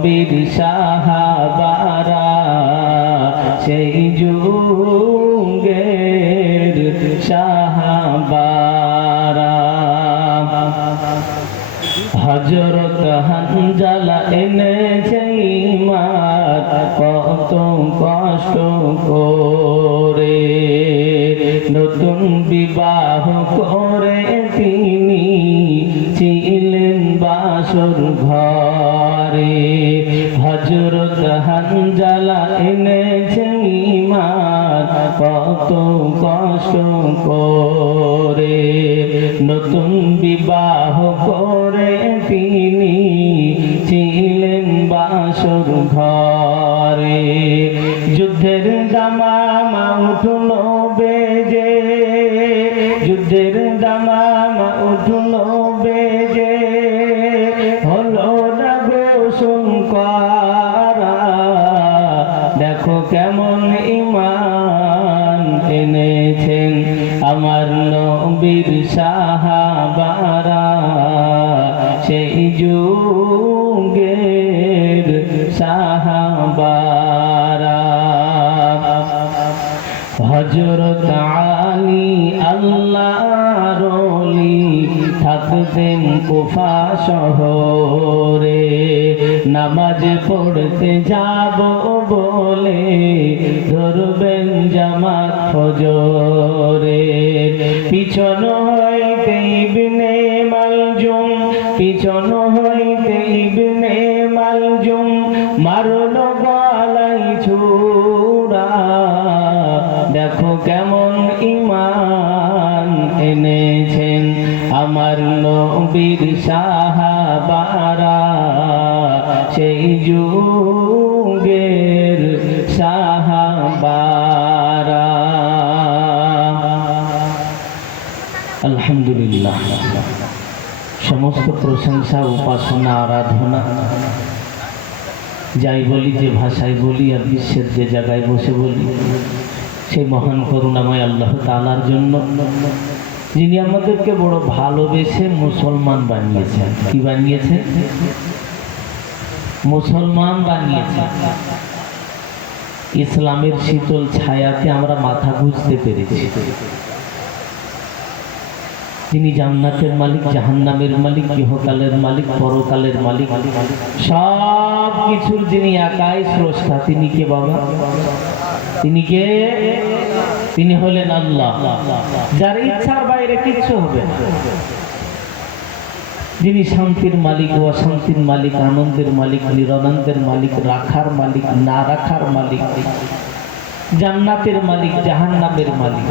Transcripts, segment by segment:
নবীর সাহাবারা সেই যুগের সাহাবারা। হযরত হানজালা এনেছে ঈমান কত কষ্ট করে, নতুন বিবাহ করে তিনি ছিলেন বাসর ঘরে। হযরত হানজালা এনেছে ঈমান কত কষ্ট করে, নতুন বিবাহ করে তিনি ছিলেন বাসর ঘরে। যুদ্ধের দামামা উঠলো বেজে, যুদ্ধের দামামা উঠলো বেজে, হলো না গো সংকরা, দেখো কেমন ঈমান এনেছেন আমার নবীর সাহাবারা সেই যুগের সাহাবারা। হযরত আলী আল্লাহর ওলি থাকতেন কুফা শহরে, নামাজ পড়তে যাব বলে ধরবেন জামাত ফজরে। পিছন হইতে ইবনে মালজুম, পিছন হইতে ইবনে মালজুম মারল গলায় ছুরা, দেখো কেমন ঈমান এনেছেন আমার নবীর সাহাবারা সেই যুগের সাহাবারা। আলহামদুলিল্লাহ, সমস্ত প্রশংসা উপাসনা আরাধনা যাই বলি, যে ভাষায় বলি আর বিশ্বের যে জায়গায় বসে বলি, সেই মহান করুণাময় আল্লাহ তাআলার জন্য, যিনি আমাদেরকে বড় ভালোবেসে মুসলমান বানিয়েছেন। কি বানিয়েছেন? মুসলমান বানিয়েছেন। ইসলামের শীতল ছায়াতে আমরা মাথা গুঁজতে পেরেছি। তিনি জান্নাতের মালিক, জাহান্নামের মালিক, ইহকালের মালিক, পরকালের মালিক, সব কিছুর যিনি একাই স্রষ্টা। তিনি কে বাবা? তিনি কে? তিনি হলেন আল্লাহ, যার ইচ্ছার বাইরে কিচ্ছু হবে না। যিনি শান্তির মালিক, অশান্তির মালিক, আনন্দের মালিক, নিরানন্দের মালিক, রাখার মালিক, না রাখার মালিক, জান্নাতের মালিক, জাহান্নামের মালিক।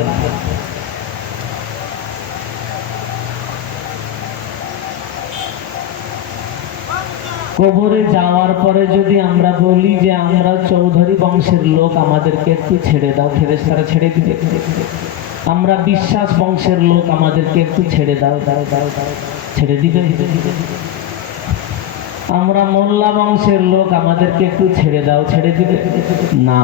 কবরে যাওয়ার পরে যদি আমরা বলি যে আমরা চৌধুরী বংশের লোক, আমাদেরকে একটু ছেড়ে দাও, ফেরেশতারা ছেড়ে দিবে। আমরা বিশ্বাস বংশের লোক, আমাদেরকে একটু ছেড়ে দাও, ছেড়ে দিবে। আমরা মোল্লা বংশের লোক, আমাদেরকে একটু ছেড়ে দাও, ছেড়ে দিবে না।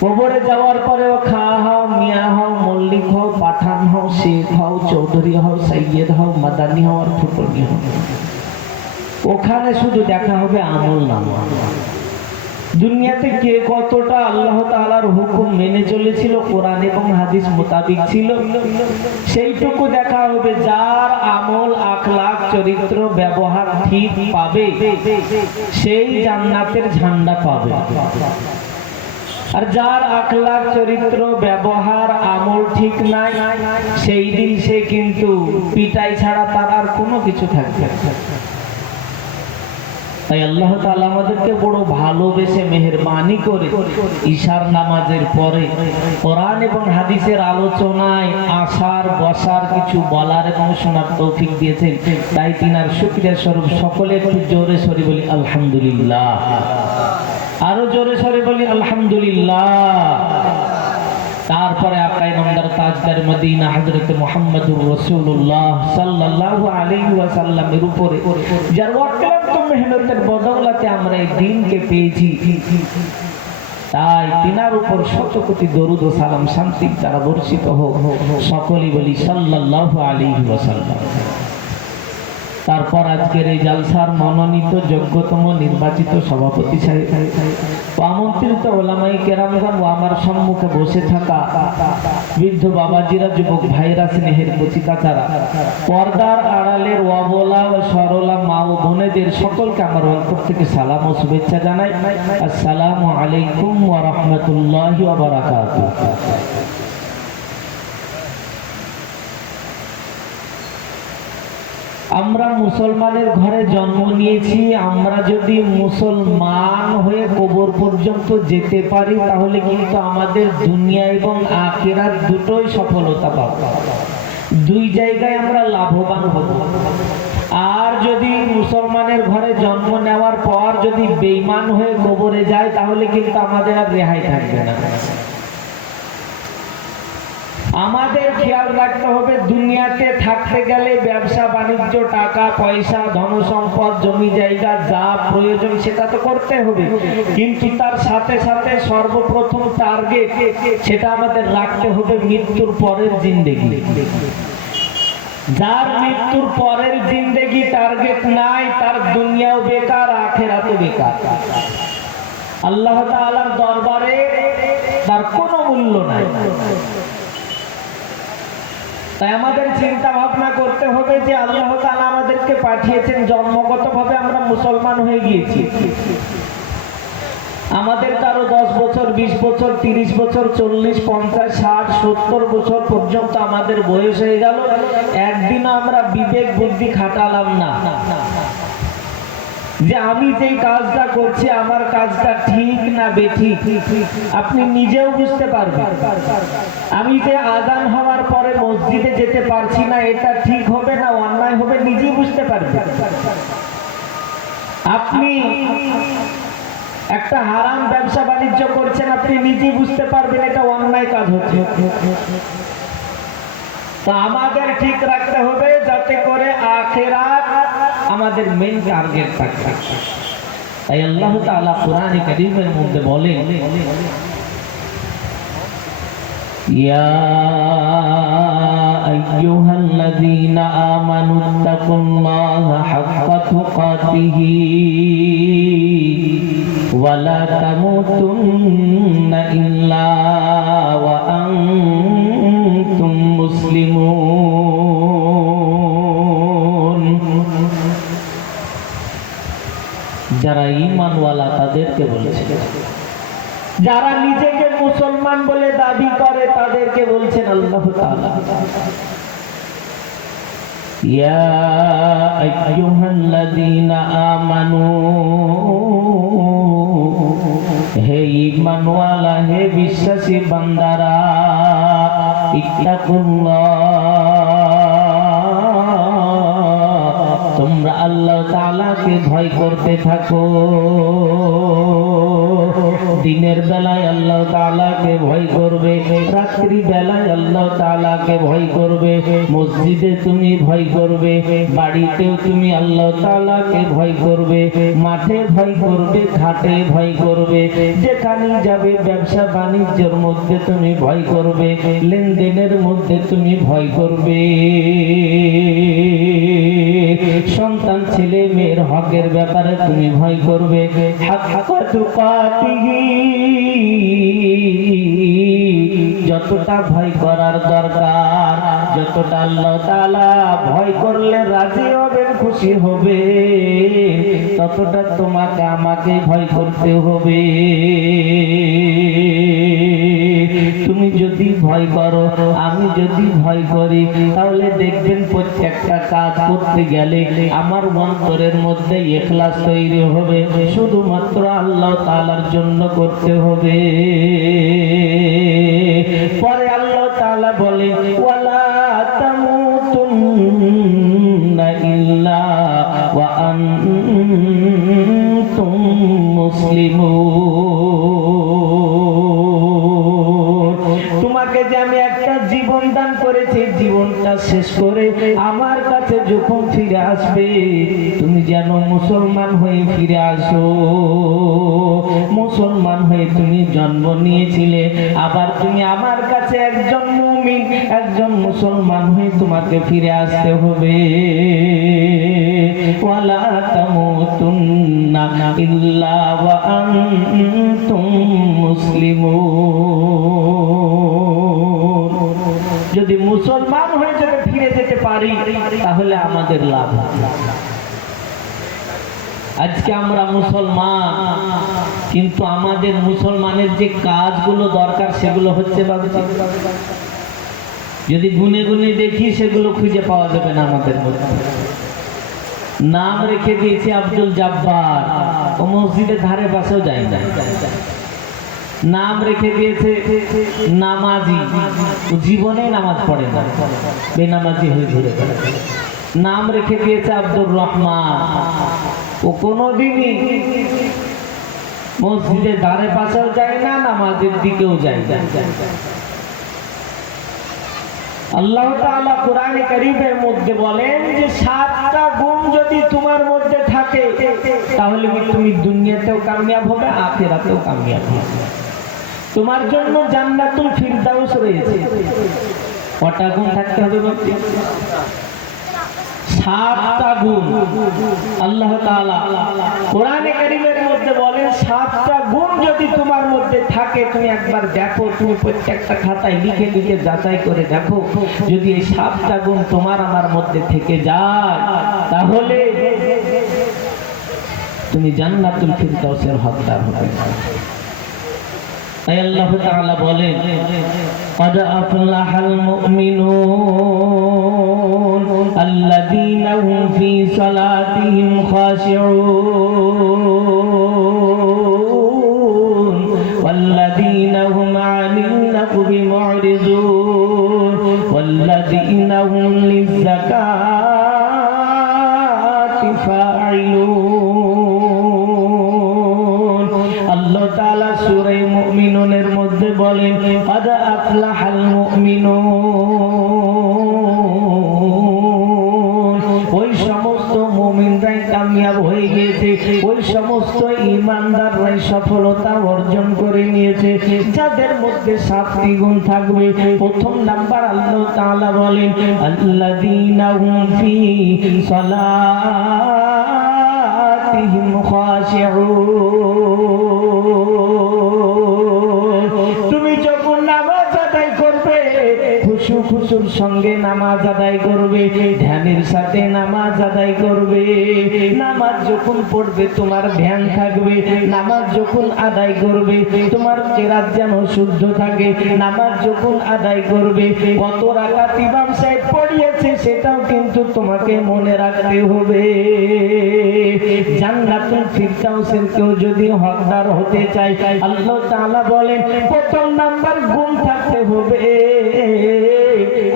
কবরে যাওয়ার পরেও খা হও, মিয়া হও, মল্লিক হও, পাঠান হও, শেখ হও, চৌধুরী হও, সৈয়দ হও, মাদানি হও আর ফুটনি হও, ওখানে শুধু দেখা হবে আমল নামা। দুনিয়াতে কে কতটা আল্লাহ তাআলার হুকুম মেনে চলেছিল, কোরআন এবং হাদিস মোতাবিক ছিল, সেইটুকু দেখা হবে। যার আমল, আখলাক, চরিত্র, ব্যবহার ঠিক পাবে, সেই জান্নাতের ঝান্ডা পাবে। আর যার আখলাক, চরিত্র, ব্যবহার, আমল ঠিক নাই, সেই দিন সে কিন্তু পিটাই ছাড়া তার আর কোনো কিছু থাকবে না। তাই আল্লাহ তাআলা আমাদেরকে বড় ভালোবেসে মেহেরবানি করে ঈশার নামাজের পরে কোরআন এবং হাদিসের আলোচনায় আসার, বসার, কিছু বলার এবং শোনার তৌফিক দিয়েছেন। তাই তিনার শুকরিয়া স্বরূপ সকলে একটু জোরে সরে বলি আলহামদুলিল্লাহ। আরো জোরে সরে বলি আলহামদুলিল্লাহ। তারপরে আকায়ে নামদার তাজদার মদিনা হযরত মুহাম্মদুর রাসূলুল্লাহ সাল্লাল্লাহু আলাইহি ওয়াসাল্লামের উপরে যার অক্লান্ত মেহনতের বদৌলতে আমরা এই দিনকে পেয়েছি, তাই তিনার উপর শত কোটি দরুদ ও সালাম শান্তি তারা বর্ষিত হোক। সকলেই বলি সাল্লাল্লাহু আলাইহি ওয়াসাল্লাম। তারপর আজকের এই জালসার মনোনীত যোগ্যতম নির্বাচিত সভাপতি সাহেব ও আমন্ত্রিত ওলামাই কেরামগণ ও আমার সম্মুখে বসে থাকা বৃদ্ধ বাবাজিরা, যুবক ভাইরা, স্নেহের কচিকাচারা, পর্দার আড়ালের অবলা ও সরলা মা ও বোনেদের সকলকে আমার অন্তর থেকে সালাম ও শুভেচ্ছা জানাই। আসসালামু আলাইকুম ওয়া রাহমাতুল্লাহি ওয়া বারাকাতুহু। আমরা মুসলমানের ঘরে জন্ম নিয়েছি। আমরা যদি মুসলমান হয়ে কবর পর্যন্ত যেতে পারি তাহলে কিন্তু আমাদের দুনিয়া এবং আখিরাত দুটোই সফলতা পাবো, দুই জায়গায় আমরা লাভবান হব। আর যদি মুসলমানের ঘরে জন্ম নেওয়ার পর যদি বেঈমান হয়ে কবরে যায় তাহলে কিন্তু আমাদের আর রেহাই থাকবে না। আমাদের খেয়াল রাখতে হবে, দুনিয়াতে থাকতে গেলে ব্যবসা বাণিজ্য, টাকা পয়সা, ধন সম্পদ, জমি জায়গা যা প্রয়োজন সেটা তো করতে হবে, কিন্তু তার সাথে সাথে সর্বপ্রথম টার্গেট সেটা আমাদের রাখতে হবে মৃত্যুর পরের জিন্দেগি। যার মৃত্যুর পরের জিন্দেগি টার্গেট নাই তার দুনিয়াও বেকার, আখিরাতও বেকার। আল্লাহ তাআলার দরবারে তার কোনো মূল্য নাই। তাই আমাদের চিন্তা ভাবনা করতে হবে যে আল্লাহ তাআলা আমাদেরকে পাঠিয়েছেন, জন্মগতভাবে আমরা মুসলমান হয়ে গিয়েছি। আমাদের কারো 10 বছর, 20 বছর, 30 বছর, 40, 50, 60, 70 বছর পর্যন্ত আমাদের বয়স হয়ে গেল, একদিনও আমরা বিবেক বুদ্ধি খাটালাম না যে আমি যেই কাজটা করছি আমার কাজটা ঠিক না বেঠিক। আপনি নিজেও বুঝতে পারবেন। আমি যে আযান হওয়ার পরে মসজিদে যেতে পারছি না, এটা ঠিক হবে না অন্যায় হবে, নিজেই বুঝতে পারবেন। আপনি একটা হারাম ব্যবসা বাণিজ্য করছেন, আপনি নিজেই বুঝতে পারবেন এটা অন্যায় কাজ হচ্ছে। তো আমাদের ঠিক রাখতে হবে যাতে করে আখিরাত আমাদের মেইন টার্গেট থাকে। তাই আল্লাহ তাআলা কোরআনে কারীমের মধ্যে বলেন, ইয়া আইয়ুহাল্লাযীনা আমানুত্তাকুল্লাহা হাক্কা তুকাতিহি ওয়া লা তামুতুন্না ইল্লা ওয়া আনতুম মুসলিমুন। যারা ঈমানওয়ালা তাদেরকে বলেছে, যারা নিজেকে মুসলমান বলে দাবি করে তাদেরকে বলছেন আল্লাহ তাআলা, ইয়া আইয়ুহাল্লাযীনা আমানু, হে ঈমানওয়ালা, হে বিশ্বাসী বান্দারা, ইত্তাকুল্লাহ, তোমরা আল্লাহ তাআলাকে ভয় করতে থাকো। দিনের বেলায় আল্লাহ তাআলাকে ভয় করবে, রাত্রি বেলায় আল্লাহ তাআলাকে ভয় করবে, মসজিদে তুমি ভয় করবে, বাড়িতেও তুমি আল্লাহ তাআলাকে ভয় করবে, মাঠে ভয় করবে, ঘাটে ভয় করবে, যেখানে যাবে ব্যবসা বাণিজ্যের মধ্যে তুমি ভয় করবে, লেনদেনের মধ্যে তুমি ভয় করবে, সন্তান ছেলে মেয়ের হকের ব্যাপারে তুমি ভয় করবে। হাক্কা তুকাতিহি, যতটা ভয় করার দরকার, যতটা আল্লাহ তাআলা ভয় করলে রাজি হবেন, খুশি হবে, ততটা তোমাকে আমাকে ভয় করতে হবে। তুমি যদি ভয় করো, আমি যদি ভয় করি, তাহলে দেখবেন প্রত্যেকটা কাজ করতে গেলে আমার অন্তরের মধ্যে ইখলাস তৈরি হবে, শুধুমাত্র আল্লাহ তাআলার জন্য করতে হবে। পরে আল্লাহ তাআলা বলে, ওয়ালা তামুতুন্না ইল্লা ওয়া আনতুম মুসলিমুন। তোমাকে যে আমি একটা জীবন দান করেছি, জীবনটা কাজ শেষ করে আমার কাছে যখন ফিরে আসবে তুমি যেন মুসলমান হয়ে ফিরে আসো। মুসলমান হয়ে তুমি জন্ম নিয়েছিলে, আবার তুমি আমার কাছে একজন মুমিন, একজন মুসলমান হয়ে তোমাকে ফিরে আসতে হবে। ওয়ালা তামুতুন্না ইল্লা ওয়া আনতুম মুসলিমুন। যদি মুসলমান হয়ে যদি ফিরে যেতে পারি তাহলে আমাদের লাভ। আজকে আমরা মুসলমান, কিন্তু আমাদের মুসলমানের যে কাজগুলো দরকার সেগুলো হচ্ছে বাবুজি, যদি গুনে গুনে দেখি সেগুলো খুঁজে পাওয়া যাবে না আমাদের মধ্যে। নাম রেখে দিয়েছে আব্দুল জব্বার, ও মসজিদের ধারে পাশেও যায় না। নাম রেখে দিয়েছে নামাজি, ও জীবনে নামাজ পড়ে না, বেনামাজি হয়ে ঘুরে বেড়ায়। নাম রেখে দিয়েছে আব্দুর রহমান, ও কোনোদিনই মসজিদের ধারে পাশেও যায় না, নামাজের দিকেও যায় না। আল্লাহ তাআলা কোরআনে কারীমের মধ্যে বলেন যে 7টা গুণ যদি তোমার মধ্যে থাকে তাহলে তুমি দুনিয়াতেও কামিয়াব হবে, আখিরাতেও কামিয়াব হবে। তোমার জন্য জান্নাতুল ফিরদাউস রয়েছে। কটা গুণ থাকতে হবে বাবা? 7টা গুণ। আল্লাহ তাআলা কোরআনে কারীমের মধ্যে বলেন 7টা গুণ যদি তোমার মধ্যে থাকে, তুমি একবার দেখো, তুমি প্রত্যেকটা খাতায় লিখে লিখে যাচাই করে দেখো, যদি এই 7টা গুণ তোমার আমার মধ্যে থেকে যায় তাহলে তুমি জান্নাতুল ফিরদাউসের হকদার হবে। তাই আল্লাহ তাআলা বলেন قد أفلح المؤمنون الذين هم في صلاتهم خاشعون والذين هم عن اللغو معرضون والذين هم للزكاة فاعلون। আল্লাহ তাআলা সূরা মুমিনুনের মধ্যে বলেন قد أفلح المؤمنون, ওই সমস্ত মুমিনরাই কামিয়াব হয়ে গিয়েছে, ওই সমস্ত ঈমানদাররাই সফলতা অর্জন করে নিয়েছে যাদের মধ্যে 7টি গুণ থাকবে। প্রথম নাম্বার আল্লাহ তাআলা বলেন আল্লাযীনা হুম ফি সালাতিহিম খাশিউন। তুমি যখন নামাজ আদায় করবে খুশু খুশুর সঙ্গে নামাজ আদায় করবে, ধ্যানের সাথে নামাজ আদায় করবে। নামাজ যখন পড়বে তোমার ধ্যান থাকবে, নামাজ যখন আদায় করবে তোমার কেরাত যেন শুদ্ধ থাকে। নামাজ যখন আদায় করবে কত রাকাত ইমাম সাহেব পড়িয়েছে সেটাও কিন্তু তোমাকে মনে রাখতে হবে। জান্নাতুল ফিরদাউসের কেউ যদি হকদার হতে চায় আল্লাহ তাআলা বলেন প্রথম নাম্বার গুণ থাকতে হবে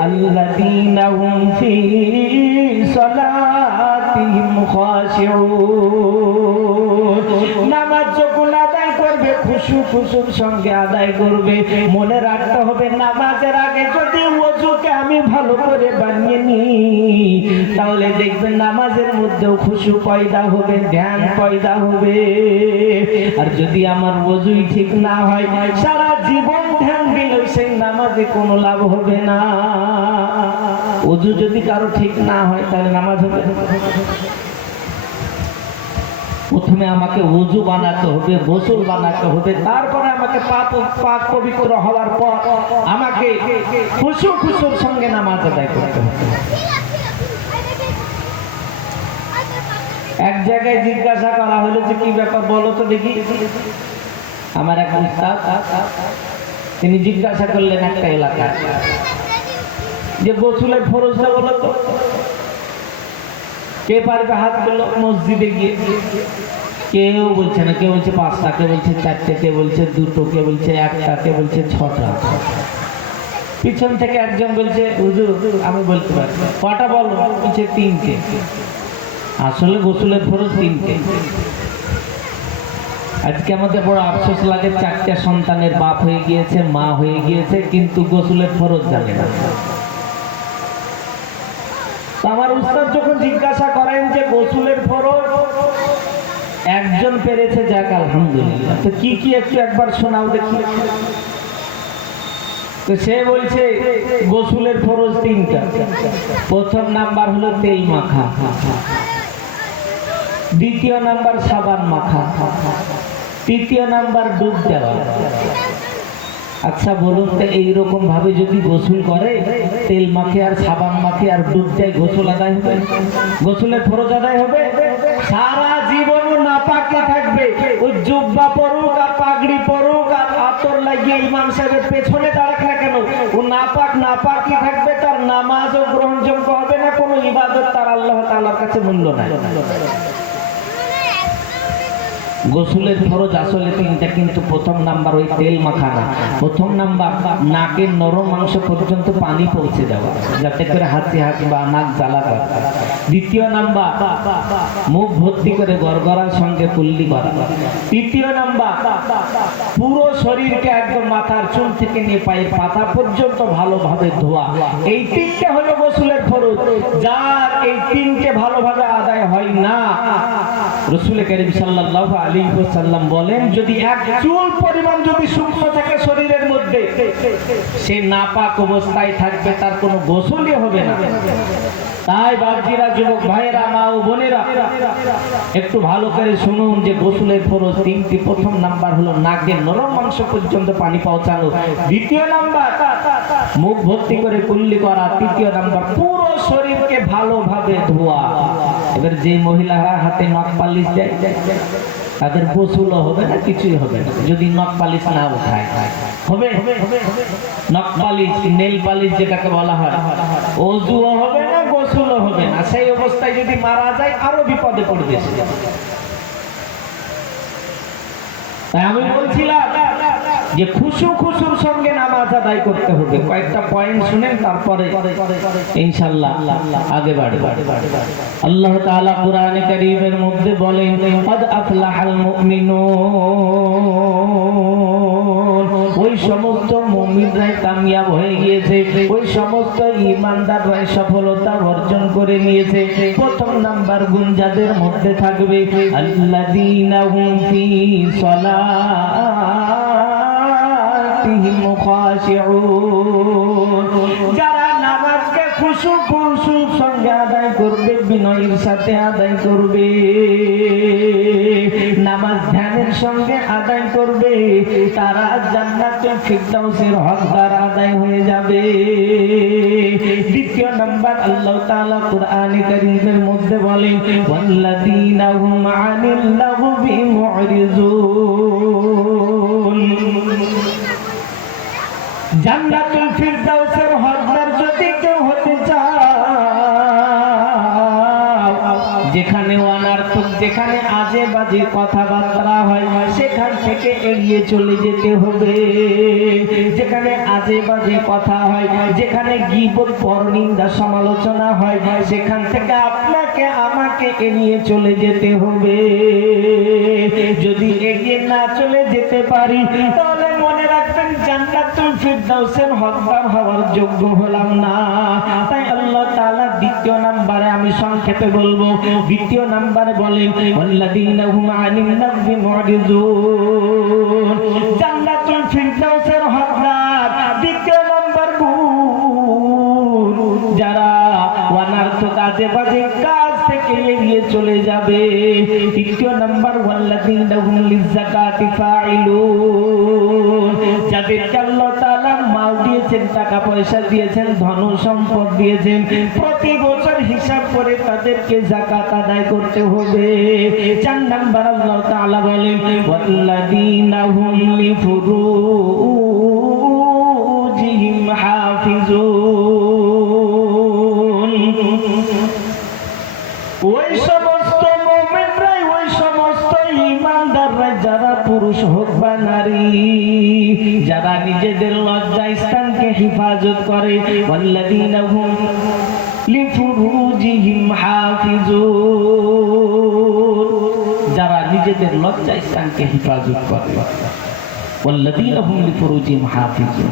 আল্লাযীনা হুম ফি সালাতিহিম খাশিউন। নামাজ যখন আদায় করবে খুশু খুশুর সঙ্গে আদায় করবে। মনে রাখতে হবে নামাজের আগে যদি ওযুকে আমি ভালো করে বানিয়ে নিই তাহলে দেখবেন নামাজের মধ্যেও খুশু পয়দা হবে, ধ্যান পয়দা হবে। আর যদি আমার ওযুই ঠিক না হয় সারা জীবন ধ্যান দিলেও সেই নামাজে কোনো লাভ হবে না। ওযু যদি কারো ঠিক না হয় তাহলে নামাজ হবে না। প্রথমে আমাকে ওযু বানাতে হবে, গোসল বানাতে হবে, তারপরে আমাকে পাক পবিত্র হওয়ার পর আমাকে খুশু খুশুর সঙ্গে নামাজ আদায় করতে হবে। এক জায়গায় জিজ্ঞাসা করা হলো যে কি ব্যাপার বলো তো দেখি। আমার এক উস্তাদ তিনি জিজ্ঞাসা করলেন একটা এলাকায় যে গোসলের ফরজটা বলো তো, কে পারবে হাত তুললো। মসজিদে গিয়ে কেউ বলছে না, কেউ বলছে 5টা, কেউ বলছে 4টে, কেউ বলছে 2টো, কেউ বলছে 1টা, কেউ বলছে 6টা। পিছন থেকে একজন বলছে হুজুর আমি বলতে পারি। কটা বলো? বলছে 3টে। আসলে গোসলের ফরজ 3টে। আজকে আমাদের বড় আফসোস লাগে 4টে সন্তানের বাপ হয়ে গিয়েছে, মা হয়ে গিয়েছে, কিন্তু গোসলের ফরজ জানে না। উস্তাদ যখন জিজ্ঞাসা করেন যে গোসলের ফরজ একজন পেরেছে, যাক আলহামদুলিল্লাহ, তো কি কি একবার শোনাও দেখি। তো সে বলছে গোসলের ফরজ তিনটা। প্রথম নাম্বার হলো তেল মাখা, দ্বিতীয় নাম্বার সাবান মাখা, তৃতীয় নাম্বার ডুব দেওয়া। আচ্ছা বলুন তো এইরকম ভাবে যদি গোসল করে, তেল মাখে আর সাবান মাখে আর ডুব দেয়, গোসল আদায় হবে? গোসলের ফরজ আদায় হবে? সারা জীবন নাপাকে থাকবে। ওই জুব্বা পরুক আর পাগড়ি পরুক আর আতর লাগিয়ে ইমাম সাহেবের পেছনে দাঁড়াক না কেন, ও নাপাকি থাকবে, তার নামাজও গ্রহণযোগ্য হবে না, কোনো ইবাদত তার আল্লাহ তাআলার কাছে মূল্য নাই। গোসলের ফরজ আসলে তিনটা, কিন্তু প্রথম নাম্বার ওই তেল মাখা না। প্রথম নাম্বার নাকের নরম মাংস পর্যন্ত পানি পৌঁছে দেওয়া, যাতে করে হাঁচি বা নাক জ্বালা করে। দ্বিতীয় নাম্বার মুখ ভর্তি করে গড়গড়ার সঙ্গে কুল্লি করা। তৃতীয় নাম্বার পুরো শরীরকে একদম মাথার চুল থেকে নিয়ে পায়ের পাতা পর্যন্ত ভালোভাবে ধোয়া। এই তিনটে হলো গোসলের ফরজ। যার এই তিনটে ভালোভাবে আদায় হয় না, রাসূল কারীম সাল্লাল্লাহু আলাইহি ওয়াসাল্লাম বলেন, যদি এক চুল পরিমাণ যদি শুকনো থাকে শরীরের মধ্যে, সে নাপাক অবস্থায় থাকবে, তার কোনো গোসলই হবে না। তাই বাপজিরা, যুবক ভাইয়েরা, মা ও বোনেরা, একটু ভালো করে শুনুন যে গোসলের ফরজ তিনটি। প্রথম নাম্বার হলো নাকের নরম মাংস পর্যন্ত পানি পৌঁছানো। দ্বিতীয় নাম্বার মুখ ভর্তি করে কুল্লি করা। তৃতীয় নাম্বার পুরো শরীরকে ভালোভাবে ধোয়া। এবার যে মহিলারা হাতে নখ পালিশ দেয়, তাদের গোসলও হবে না, কিছুই হবে না যদি নখ পালিশ না উঠায়। হবে নখ পালিশ, নেল পালিশ যেটাকে বলা হয়, ওযুও হবে না, গোসলও হবে না। সেই অবস্থায় যদি মারা যায় আরো বিপদে পড়বে। তাই আমি বলছিলাম যে খুশুর সঙ্গে নামাজ আদায় করতে হবে। কয়েকটা পয়েন্ট শুনেন, তারপরে ইনশাআল্লাহ আগে বাড়বে। আল্লাহ তাআলা কুরআনে কারীমের মধ্যে বলেন, ক্বাদ আফলাহাল মুমিনুন, ওই সমস্ত মুমিনরা কামিয়াব হয়ে গিয়েছে, ওই সমস্ত ঈমানদাররা সফলতা অর্জন করে নিয়েছে। প্রথম নাম্বার গুণ যাদের মধ্যে থাকবে, আল্লাযীনা হুম ফী সালাতিহিম খাশিউন, যারা নামাজকে খুশুর সঙ্গে আদায় করবে, বিনয়ের সাথে আদায় করবে, নামাজ ধ্যানের সঙ্গে আদায় করবে, তারা জান্নাতুল ফিরদাউসের হকদার আদায় হয়ে যাবে। দ্বিতীয় নাম্বার, আল্লাহ তাআলা কুরআনে কারীমের মধ্যে বলেন, ওয়াল্লাযীনা হুম আনিল লাগবি মুরিজুন, জান্নাতুল ফিরদাউসের হকদার যদি কেউ হতে চায়, যেখানে অনার্থক, যেখানে আজে বাজে কথাবার্তা হয়, সেখান থেকে এড়িয়ে চলে যেতে হবে। যেখানে আজে বাজে কথা হয়, যেখানে গীবত, পরনিন্দা, সমালোচনা হয়, সেখান থেকে আপনাকে আমাকে এড়িয়ে চলে যেতে হবে। যদি এগিয়ে না চলে যেতে পারি, তাহলে মনে রাখবেন জান্নাতুল ফিরদাউসের হকদার হওয়ার যোগ্য হলাম না। তাই আল্লাহ তাআলা দ্বিতীয় নম্বরে, আমি সংক্ষেপে বলবো, দ্বিতীয় নম্বরে বলেন, ওয়াল্লাযীনা হুম আনিন লাগবি মুরিজুন, জান্নাতুল ফিরদাউসের হকদার। দ্বিতীয় নম্বর গুণ, যারা অনার্থক আজে বাজে কাজ থেকে এড়িয়ে চলে যাবে। তৃতীয় নম্বর, ওয়াল্লাযীনা হুম লিযাকাতি ফাইলুন, যাদেরকে আল্লাহ তাআলা মাল দিয়েছেন, টাকা পয়সা দিয়েছেন, ধন সম্পদ দিয়েছেন, প্রতি বছর হিসাব করে তাদেরকে যাকাত আদায় করতে হবে। 4 নাম্বার, আল্লাহ তাআলা বলেন, ওয়াল্লাযীনা হুম লিফুরুজিহিম হাফিজুন, ওই সমস্ত মুমিনরাই, ওই সমস্ত ঈমানদাররা, যারা পুরুষ হোক বা নারী, যারা নিজেদের লজ্জা স্থানকে হেফাজত করে, ওয়াল্লাযীনা হুম লিফুরুজিহিম হাফিজুন, যারা নিজেদের লজ্জা স্থানকে হেফাজত করে, ওয়াল্লাযীনা হুম লিফুরুজিহিম হাফিজুন,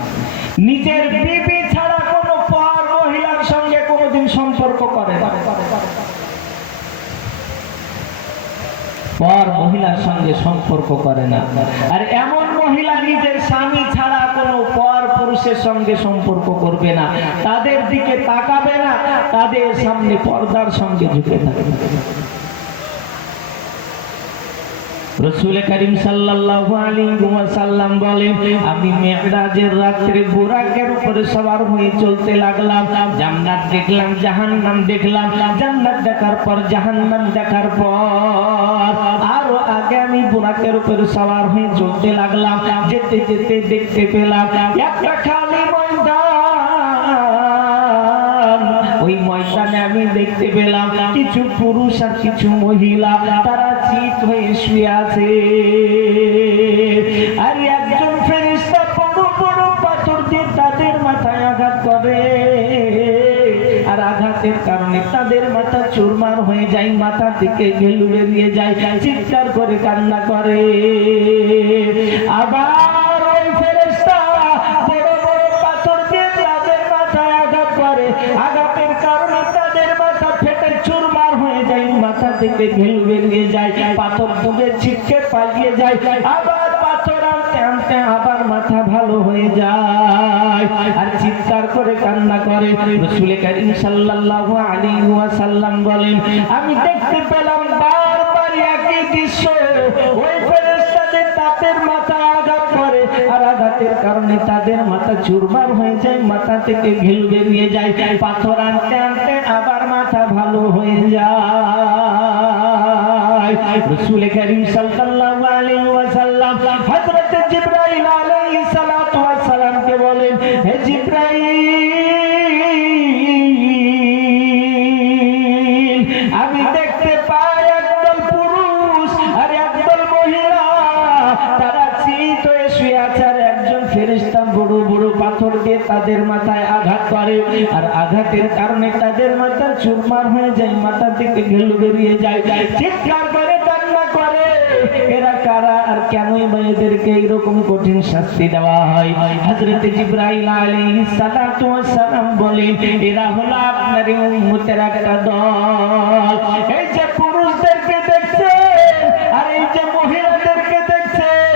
নিজের বিবি ছাড়া কোনো পর মহিলার সঙ্গে কোনোদিন সম্পর্ক করে না, পর মহিলার সঙ্গে সম্পর্ক করে না। আর এমন মহিলা নিজের স্বামী ছাড়া কোনো পর পুরুষের সঙ্গে সম্পর্ক করবে না, তাদের দিকে তাকাবে না, তাদের সামনে পর্দার সঙ্গে ঝুঁকে থাকবে। রাসূল করিম সাল্লাল্লাহু আলাইহি ওয়াসাল্লাম বলেন, আমি মেরাজের রাত্রে বুরাকের উপরে সওয়ার হয়ে চলতে লাগলাম, জান্নাত দেখলাম, জাহান্নাম দেখলাম, জান্নাত দেখার পর জাহান্নাম দেখার পর আরো আগে আমি বুরাকের উপরে সওয়ার হয়ে চলতে লাগলাম। যেতে যেতে দেখতে পেলাম একটা খালি ময়দান। ওই ময়দানে আমি দেখতে পেলাম কিছু পুরুষ আর কিছু মহিলা, তারা চিত হয়ে শুয়ে আছে। আর একজন ফেরেশতা বড় বড় পাথর দিয়ে তাদের মাথায় আঘাত করে, আর আঘাতের কারণে তাদের মাথা চুরমার হয়ে যায়, মাথা থেকে ঘেলু বেরিয়ে যায়, চিৎকার করে কান্না করে। আবার ওই ফেরেশতা বড় বড় পাথর দিয়ে তাদের মাথায় আঘাত করে, আঘাতের কারণে তাদের মাথা ফেটে চুরমার হয়ে যায়, মাথা থেকে ঘেলু বেরিয়ে যায়, পাথর ডুবে ছিটকে পালিয়ে যায়। আবার পাথর আনতে আনতে আবার মাথা ভালো হয়ে যায়, আর চিৎকার করে কান্না করে। রাসূল করিম সাল্লাল্লাহু আলাইহি ওয়াসাল্লাম বলেন, আমি দেখতে পেলাম বারবার একই দৃশ্য। ওই ফেরেশতাদের তাদের মাথায় আঘাত করে, আর আঘাতের কারণে তাদের মাথা চুরমার হয়ে যায়, মাথা থেকে ঘেলু বেরিয়ে যায়, পাথর আনতে আনতে আবার মাথা ভালো হয়ে যায়। রাসূল করিম সাল্লাল্লাহু আলাইহি ওয়াসাল্লাম হযরত জিবরাইল আলাইহিস সালাতু ওয়াস সালাম কে বলেন, হে জিবরাইল, আমি দেখতে পাই একদল পুরুষ আর একদল মহিলা, তারা চিত হয়ে শুয়ে আছে, আর একজন ফেরেশতা বড় বড় পাথর দিয়ে তাদের মাথায় আঘাত করে, আর আঘাতের কারণে তাদের মাথা চুরমার হয়ে যায়, মাথা থেকে ঘেলু বেরিয়ে যায়, চিৎকার করে কান্না করে। এরা কারা আর কেনই বা এদেরকে এইরকম কঠিন শাস্তি দেওয়া হয়? হযরত জিবরাইল আলাইহিস সালাতু ওয়াস সালাম বলেন, এরা হলো আপনার উম্মতের একটা দল। এই যে পুরুষদেরকে দেখছেন আর এই যে মহিলাদেরকে দেখছেন,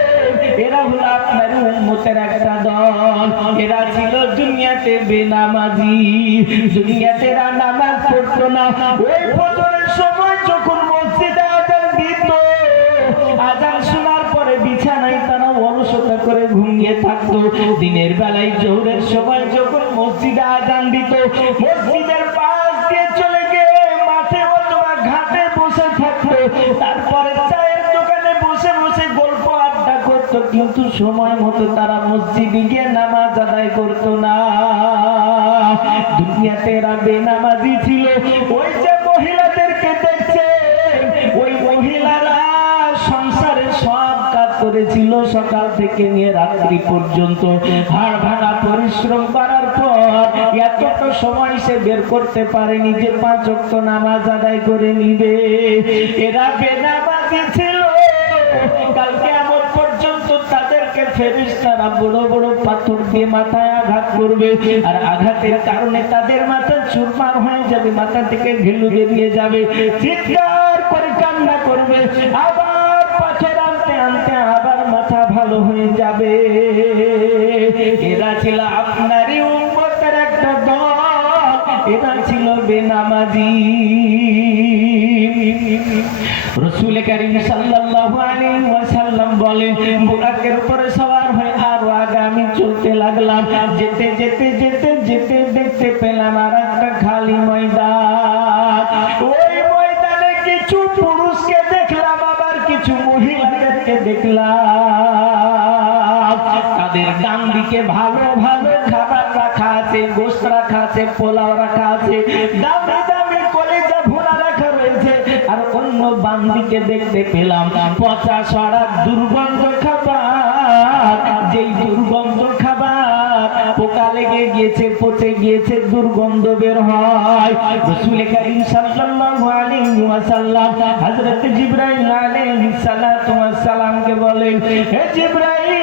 এরা হলো আপনার উম্মতের একটা দল। এরা ছিল দুনিয়াতে বেনামাজি, দুনিয়াতে এরা নামাজ পড়তো না। ওই ফজরের সময় যখন মসজিদে আযান দিত, আযান শোনার পরে বিছানায় তারা অলসতা করে ঘুমিয়ে থাকতো। দিনের বেলায় জোহরের সময় যখন মসজিদে আযান দিত, মসজিদের পাশ দিয়ে চলে গিয়ে মাঠে অথবা ঘাটে বসে থাকতো, তারপরে চায়ের দোকানে বসে বসে গল্প আড্ডা করতো, কিন্তু সময় মতো তারা মসজিদে গিয়ে নামাজ আদায় করতো না। দুনিয়াতে এরা বেনামাজি ছিল। ওই যে মহিলাদেরকে দেখছেন, ওই মহিলারা সংসারে সব কাজ করেছিল, সকাল থেকে নিয়ে রাত্রি পর্যন্ত হাড় ভাঙা পরিশ্রম করার পর এতটা সময় সে বের করতে পারেনি যে 5 ওয়াক্ত নামাজ আদায় করে নিবে। এরা বেনামাজি ছিল। কাল কিয়ামত পর্যন্ত তাদেরকে ফেরেশতারা বড় বড় পাথর দিয়ে মাথায় আঘাত করবে, আর আঘাতের কারণে তাদের মাথা চুরমার হয়ে যাবে, মাথা থেকে ঘেলু বেরিয়ে যাবে, চিৎকার করে কান্না করবে। আবার পাথর আনতে আনতে আবার মাথা ভালো হয়ে যাবে। এরা ছিল আপনারই উম্মতের একটা দল, এরা ছিল বেনামাজি। রাসূল করিম সাল্লাল্লাহু আলাইহি ওয়াসাল্লাম বলেন, বুরাকের উপরে সওয়ার হয়ে আরো আগে আমি চলতে লাগলাম। যেতে যেতে যেতে যেতে দেখতে পেলাম আর একটা খালি ময়দান। ওই ময়দানে কিছু পুরুষকে দেখলাম, আবার কিছু মহিলাদেরকে দেখলাম। তাদের ডান দিকে ভালো ভালো খাবার রাখা আছে, গোশত রাখা আছে, পোলাও রাখা আছে, দামি দামি কলিজা ভুনা রাখা রয়েছে। আর অন্য বাম দিকে দেখতে পেলাম পচা সড়া দুর্গন্ধ খাবার, যেই দুর্গন্ধ খাবার পোকা লেগে গিয়েছে, পচে গিয়েছে, দুর্গন্ধ বের হয়। রাসূল করিম সাল্লাল্লাহু আলাইহি ওয়াসাল্লাম হযরত জিবরাইল আলাইহিস সালাতু ওয়াস সালাম কে বলেন, হে জিবরাইল,